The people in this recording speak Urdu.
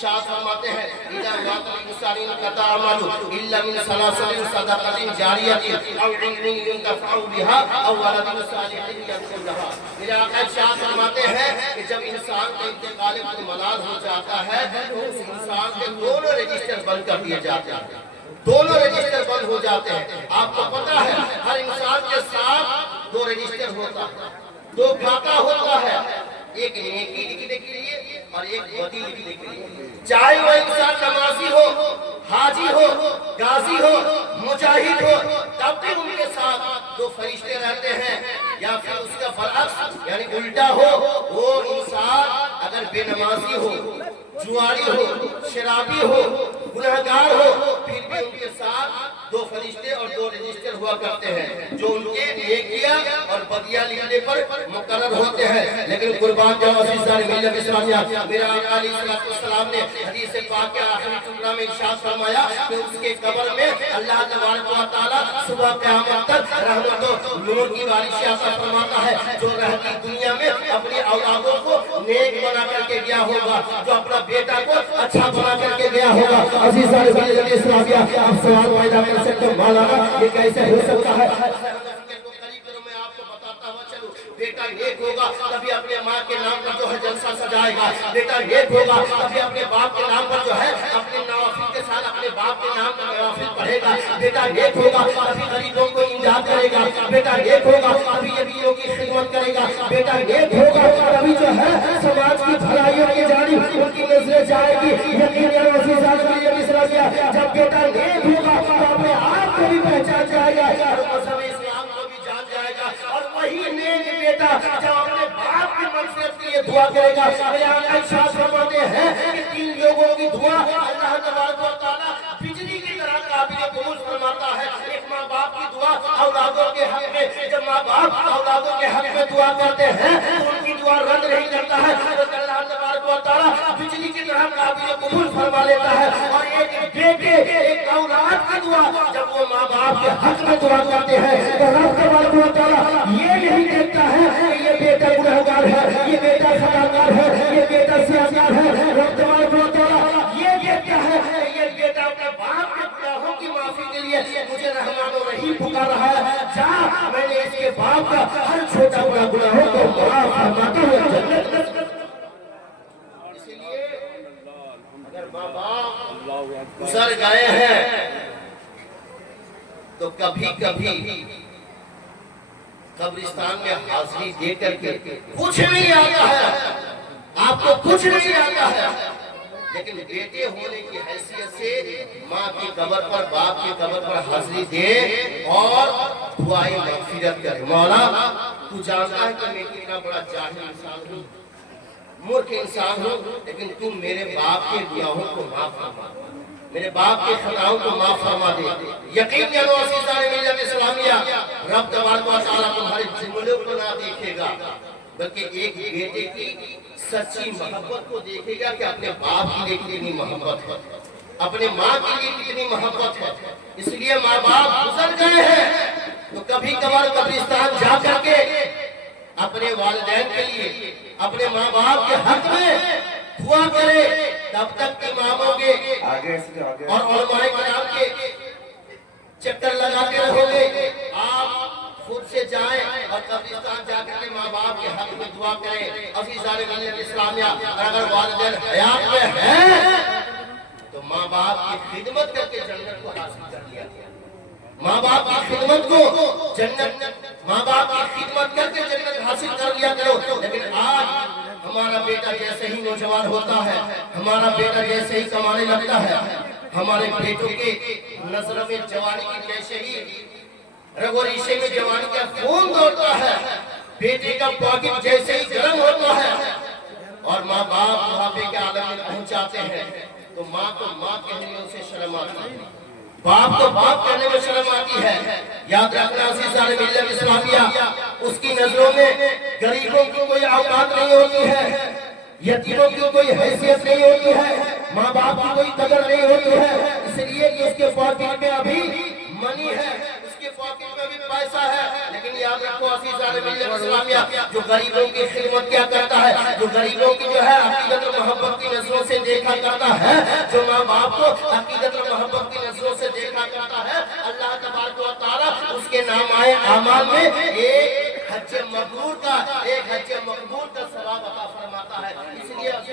ارشاد فرماتے ہیں اذا مات الانسان انقطع عمله الا من ثلاث صدقه جاریہ او علم ينتفع بها او ولد صالح يدعو له. میرے آقا ارشاد فرماتے ہیں کہ جب انسان کا انتقال ملال ہو جاتا ہے تو اس انسان کے دونوں رجسٹر بند کر دیے جاتے ہیں. دونوں رجسٹر بند ہو جاتے ہیں. آپ کو پتا ہے ہر انسان کے ساتھ دو رجسٹر ہوتا ہے, دو کھاتا ہوتا ہے, ایک نیکی لکھنے کے لیے اور ایک بدی لکھنے کے لیے. چاہے وہ انسان نمازی ہو, حاجی ہو, غازی ہو, مجاہد ہو, تب بھی ان کے ساتھ دو فرشتے رہتے ہیں. یا پھر اس کا برعکس یعنی الٹا ہو, وہ انسان اگر بے نمازی ہو, جواری ہو, شرابی ہو, گنہگار ہو, پھر بھی ان کے ساتھ دو فرشتے اور دو رجسٹر ہوا کرتے ہیں جو ان کے نیکیاں اور بدیاں لکھنے پر مقرر ہوتے ہیں. لیکن قربان جاؤ عزیزان ملت اسلامیہ, میرا آقا علیہ السلام نے حدیث پاک کے آخری ٹکڑا میں ارشاد فرمایا کہ اس کے قبر میں اللہ تبارک و تعالیٰ صبح قیامت تک رحمت و نور کی بارش عطا فرماتا ہے. جو رہتی دنیا میں اپنی اولادوں کو نیک بنا کر کے گیا ہوگا, جو اپنا بیٹا کو اچھا بنا کر کے گیا ہوگا. عزیزان ملت اسلامیہ, آپ سوال پیدا کر سکتے ہیں مولانا یہ کیسے ہو سکتا ہے؟ بیٹا نیک ہوگا تبھی اپنے ماں کے نام پر جو ہے جلسہ سجائے گا. بیٹا نیک ہوگا تبھی اپنے باپ کے نام پر جو ہے اپنے نوافل کے ساتھ اپنے باپ کے نام پر نوافل پڑھے گا. بیٹا نیک ہوگا تبھی غریبوں کو امداد کرے گا. بیٹا نیک ہوگا تبھی یتیموں کی خدمت کرے گا. بیٹا نیک ہوگا تبھی جو ہے سماج کی بھلائیوں کی جانب ان کی نظریں جائے گی. یقیناً عزیزان ملت اسلامیہ, جب بیٹا نیک ہوگا تو اپنے آپ کو بھی پہچان جائے گا اور مذہب اسلام کو بھی جان جائے گا. اور وہی نیک بیٹا جب اپنے باپ کی مغفرت کے لیے دعا کرے گا. میرے آقا ارشاد فرماتے ہیں کہ تین لوگوں کی دعا اللہ تبارک و تعالیٰ بجلی کی طرح قابل قبول فرماتا ہے. ایک ماں باپ کی دعا اولادوں کے حق میں, جب ماں باپ اولادوں کے حق میں دعا کرتے ہیں تو ان کی دعا رد نہیں کرتا ہے, اللہ تبارک و تعالیٰ بجلی کی طرح قابل قبول فرما لیتا ہے. اور ایک بیٹے ایک اولاد کی دعا جب وہ ماں باپ کے حق میں دعا کرتے ہیں تو اللہ تبارک و تعالیٰ یہ نہیں دیکھتا ہے کہ یہ بیٹا گنہگار ہے, یہ بیٹا خطاکار ہے, یہ بیٹا سیاہکار ہے. اللہ تبارک و تعالیٰ یہ دیکھتا ہے کہ یہ بیٹا اپنے باپ کے گناہوں کی معافی کے لیے مجھے رحمان و رحیم پکار رہا ہے. جا میں نے اس کے باپ کا ہر چھوٹا بڑا گناہوں کو معاف فرماتے ہوئے جنت میں. اسی لیے اگر ماں باپ گزر گئے ہیں تو کبھی کبھی قبرستان میں حاضری دے کر کے کچھ نہیں آتا ہے, آپ کو کچھ نہیں آتا ہے, لیکن بیٹے ہونے کی حیثیت سے ماں کی قبر پر باپ کی قبر پر حاضری دے اور دعائیں مغفرت کرے. مولا تو جانتا ہے کہ میں کتنا بڑا جاہل انسان ہوں, مورکھ انسان ہوں, لیکن تم میرے باپ کے گناہوں کو معاف فرما, میرے باپ کے خطاؤں کو معاف فرما دے. یقین جانو عزیزان ملت اسلامیہ, رب تبارک و تعالیٰ تمہارے جملوں کو نہ دیکھے گا بلکہ ایک بیٹے کی سچی محبت کو دیکھے گا کہ اپنے باپ کے لیے کتنی محبت ہے, اپنے ماں کے لیے کتنی محبت ہے. اس لیے ماں باپ گزر گئے ہیں تو کبھی کبھار قبرستان جا کر کے اپنے والدین کے لیے اپنے ماں باپ کے حق میں دعا کرے. تب تک اماموں کے اور علماء کرام کے چکر لگاتے رہو گے, آپ خود سے جائیں اور قبرستان جا کر کے ماں باپ کے حق میں دعا کریں. عزیزان ملت اسلامیہ, اگر والدین حیات میں ہیں تو ماں باپ کی خدمت کر کے جنت کو حاصل کر لیا. ماں باپ کی خدمت کو جنت, ماں باپ کی خدمت کر کے جنت حاصل کر لیا کرو. لیکن آج ہمارا بیٹا جیسے ہی نوجوان ہوتا ہے, ہمارا بیٹا جیسے ہی کمانے لگتا ہے, ہمارے بیٹوں کے نظر میں جوانی کی جیسے ہی رگو ریشے میں جوانی کا خون دوڑتا ہے, بیٹے کا پاکٹ جیسے ہی گرم ہوتا ہے اور ماں باپ بڑھاپے کے عالم میں پہنچاتے ہیں تو ماں کو ماں کہنے میں اسے شرم آتی ہے, باپ کو باپ کہنے میں شرم آتی ہے. یاد رکھنا عزیزان ملت اسلامیہ, اس کی نظروں میں غریبوں کی کوئی اوقات نہیں ہوتی ہے, یتیموں کی کوئی حیثیت نہیں ہوتی ہے, ماں باپ کی کوئی قدر نہیں ہوتی ہے. اس لیے کہ اس کے پاکٹ میں ابھی منی ہے, اس کے پاکٹ میں بھی پیسہ ہے, لیکن یاد رکھنا کو عزیزان ملت اسلامیہ جو غریبوں کی خدمت کیا کرتا ہے، جو غریبوں کی جو ہے عقیدت و محبت کی نظروں سے دیکھا کرتا ہے، جو ماں باپ کو عقیدت و محبت کی نظروں سے دیکھا کرتا ہے، اللہ تبارک و تعالیٰ اس کے نام آئے اعمال میں ایک حج مبرور کا، ایک حج مقبول کا ثواب عطا فرماتا ہے۔